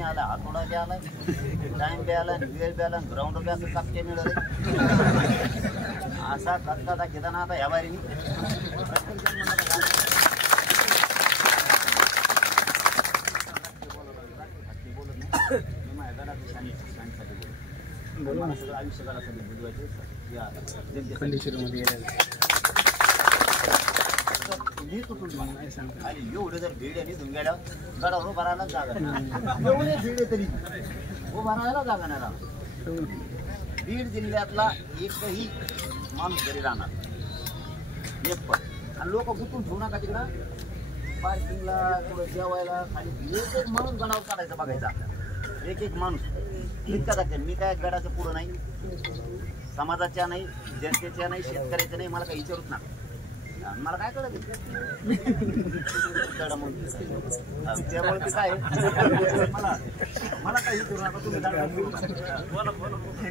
पाणी आलं, हातोडा बी आलाय, टाइम बी आला, वेळ बी आला, ग्राउंड बी असं कापके मिळाले. असा कटका दाखवताना आता ह्या बारीने सगळं आयुष्य काळासाठी बुजवायचे या कंडिशनमध्ये आणि एवढं जर भीड आणि धुंग्याला गडावर उभा राहायला जागा नाही. एवढे भीड तरी उभा राहायला जागा नाही राहणार. बीड जिल्ह्यातला एकही माणूस घरी राहणार एक पण. आणि लोक गुंतून ठेवू नका तिकडं पार्किंगला किंवा जेवायला खाली एक एक माणूस गडावर काढायचा बघायचा. एक एक माणूस इतका दाखते. मी काय गडाचं पुढं नाही, समाजाच्या नाही, जनतेच्या नाही, शेतकऱ्याच्या नाही, मला काही विचारूच ना. मला काय कळत त्यामुळे काय मला काही विचारू नका तुम्ही. बोला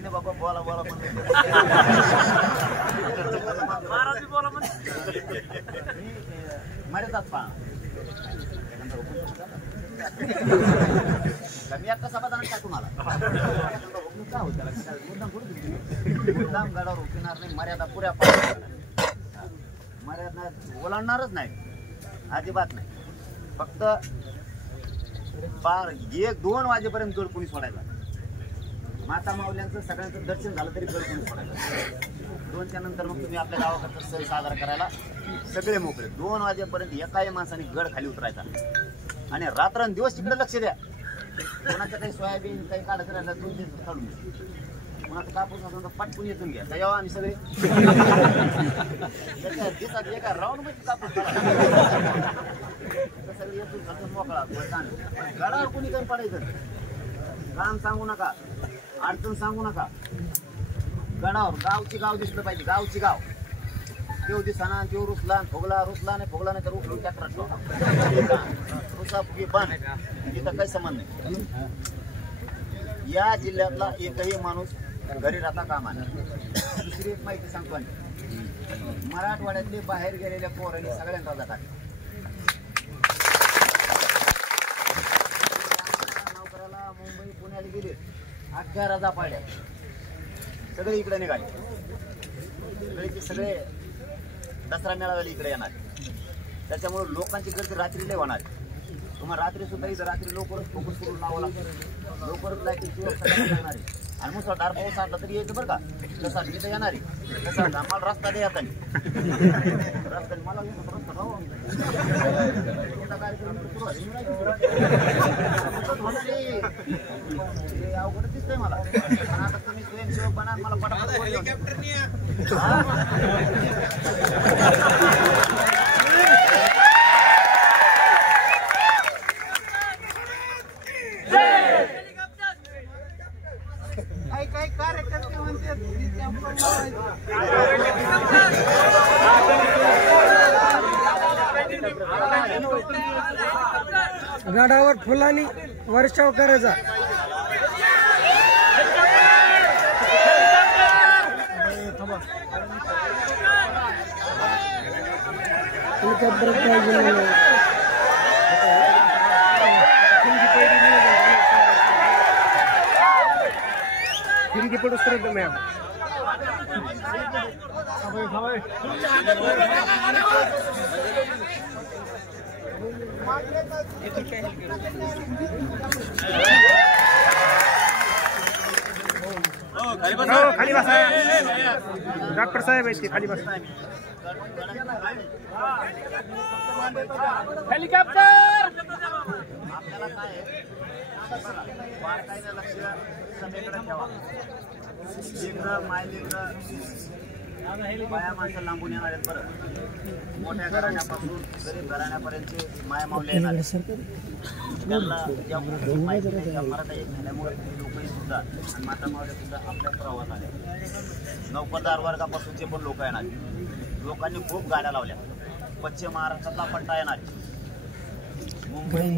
बाबा बोला बोला मर्यादाच पहा. मी आता समाधान काय तुम्हाला काय होत मुद्दाम गडावर उठणार नाही. मर्यादा पुऱ्या मर्यादा ओलांडणारच नाही, अजिबात नाही. फक्त 1-2 वाजेपर्यंत गड कोणी सोडायचा. माता माऊल्यांचं सगळ्यांचं दर्शन झालं तरी गड कोणी सोडायचा. 2च्या नंतर मग तुम्ही आपल्या गावाकडचा सण साजरा करायला सगळे मोकळे. 2 वाजेपर्यंत एकाही माणसाने गड खाली उतरायचा आणि रात्रंदिवस तिकडे लक्ष द्या. कोणाचं काही सोयाबीन काही काढत राहिलं 2 दिवस काढून कोणाचं कापूस असेल तर पटकून येतून घ्या. तेव्हा आम्ही सगळे एका राऊंड मध्ये कापूस सगळे येतून घालून मोकळा. गडावर कोणी काही पडायचं काम सांगू नका, अडचण सांगू नका. गडावर गावची गाव दिसलं पाहिजे. गावची गाव तेव दिसाना तेव रुसला फुगला नाही तर उठून ट्रॅक्टर रुसा फुगी बंद. तिथं काही संबंध नाही. या जिल्ह्यातला एकही माणूस घरी राहता कामा नये. दुसरी एक माहिती सांगतो. मराठवाड्यातले बाहेर गेलेल्या पोरांनी सगळ्यांना रजा टाकली. नोकऱ्याला मुंबई पुण्याला गेले, अख्ख्या रजा पाडल्या, सगळे इकडे निघाले. सगळे दसरा मेळाव्याला इकडे येणार. त्याच्यामुळे लोकांची गर्दी रात्रीला होणार. तुम्हाला रात्री सुद्धा इथं रात्री लवकरच फोकस करून लावावं लागतं. लवकरच लाईटिंगची व्यवस्था करणार आहे. आणि मग डार पाऊस आणला तरी यायचं बरं का. तसा तिथं येणार आहे. तसा आम्हाला रस्ता द्या आता रस्त्याने मला रस्ता भाऊ कार्यक्रम अवघड दिसतंय मला. पण आता तुम्ही स्वयंसेवक बना मला पटापट. काही कार्यकर्ते म्हणतात गडावर फुलांनी वर्षाव करायचा. पडू सर मॅम खाली बस. डॉक्टर साहेब आहेत खाली बस. हेलिकॉप्टर आपल्याला काय बारकाईनं लक्ष सगळीकडे ठेवा. लेकरं मायलेकरं बाया माणसं लांबून येणार आहेत. बरं मोठ्या घराण्यापासून गरीब घराण्यापर्यंतचे माया मावले येणार आहेत. त्यांना या माहिती नाही का मराठा येत झाल्यामुळे लोकही सुद्धा आणि माता मावले सुद्धा आपल्या प्रवास आल्या. नोकरदार वर्गापासूनचे पण लोक येणार. लोकांनी खूप गाड्या लावल्या. पश्चिम महाराष्ट्रातला पट्टा येणार. मुंबई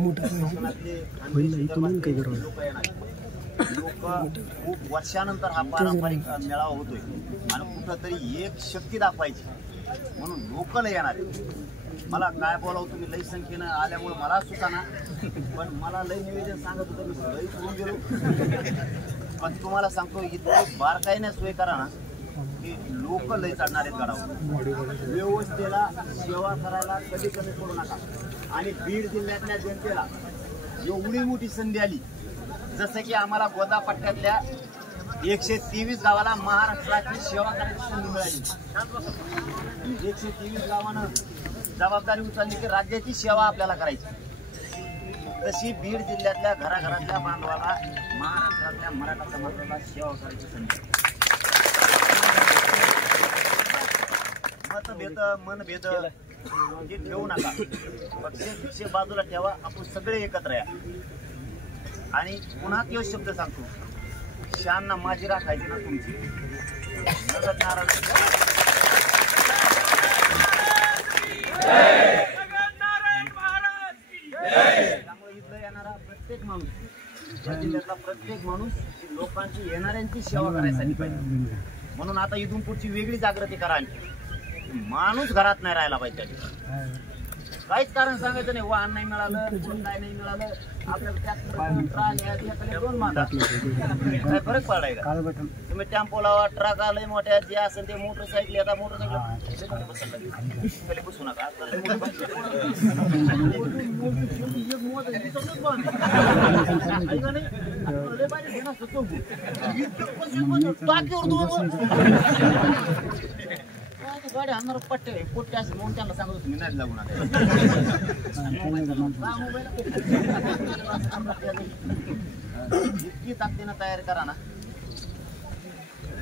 कोकणातले लोक येणार. लोक खूप वर्षानंतर हा पारंपरिक मेळावा होतोय आणि कुठंतरी एक शक्ती दाखवायची म्हणून लोकल येणार. मला काय बोलावं तुम्ही लई संख्येनं आल्यामुळे मला सुटाना, पण मला लई निवेदन सांगत होतं मी लई करून गेलो. पण तुम्हाला सांगतो इतकं बारकाईने सोय करा ना की लोक लई चढणार आहेत गडावर. व्यवस्थेला सेवा करायला कधी कमी करू नका. आणि बीड जिल्ह्यातल्या जनतेला एवढी मोठी संधी आली, जसं की आम्हाला गोदा पट्ट्यातल्या 123 गावाला महाराष्ट्राची सेवा करायची संधी मिळाली. 123 गावानं जबाबदारी उचलली की राज्याची सेवा आपल्याला करायची. तशी बीड जिल्ह्यातल्या घराघरातल्या बांधवाला महाराष्ट्रातल्या मराठा समाजाला सेवा करायची संधी. मतभेद मनभेद हे ठेवू नका. पक्ष बाजूला ठेवा. आपण सगळे एकत्र या. आणि पुन्हा तो शब्द सांगतो, शान माझी राखायची ना तुमची. नगद नाराज त्यामुळे इथं येणारा प्रत्येक माणूस, जिल्ह्यातला प्रत्येक माणूस लोकांची येणाऱ्यांची सेवा करायसाठी पाहिजे. म्हणून आता इथून पुढची वेगळी जागृती करा. माणूस घरात नाही राहायला पाहिजे. काहीच कारण सांगायचं नाही. वाहन नाही मिळालं, काय नाही मिळालं, आपल्याला 2 मांडा काय फरक पडाय का? तुम्ही टेम्पो लावा, ट्रक आलंय मोठ्या, जे असेल ते मोटरसायकल आता मोटरसायकल बसू नका. गाडी आणणार पट्टे पोट्टे असे म्हणून त्यांना सांगत होतो मी नाही लागून. इतकी ताकदीनं तयारी करा ना,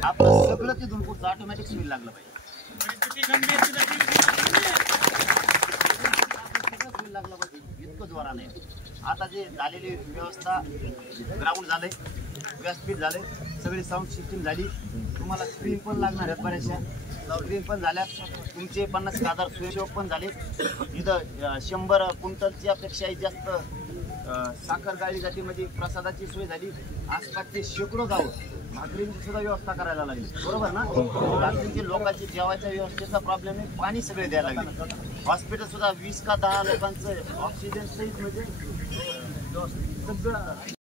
आपलं सगळं तिथून पुढचं ऑटोमॅटिक स्पीड लागलं पाहिजे. लागलं पाहिजे इतकं जोरा नाही. आता जे झालेली व्यवस्था, ग्राउंड झालंय, व्यासपीठ झालंय, सगळी साऊंड सिस्टीम झाली. तुम्हाला स्क्रीन पण लागणार आहेत बऱ्याचशा. स्क्रीन पण झाल्या. तुमचे 50,000 स्वयंसेवक पण झाले. इथं 100 क्विंटलच्या पेक्षाही जास्त साखर गाळली जाते, म्हणजे प्रसादाची सोय झाली. आसपासचे शेकडो गावं भाकरींची सुद्धा व्यवस्था करायला लागली. बरोबर ना? रात्रीची लोकांची जेवायच्या व्यवस्थेचा प्रॉब्लेम आहे. पाणी सगळे द्यायला लागले. हॉस्पिटल सुद्धा 20 का 10 लोकांचं ऑक्सिजन सहित म्हणजे सगळं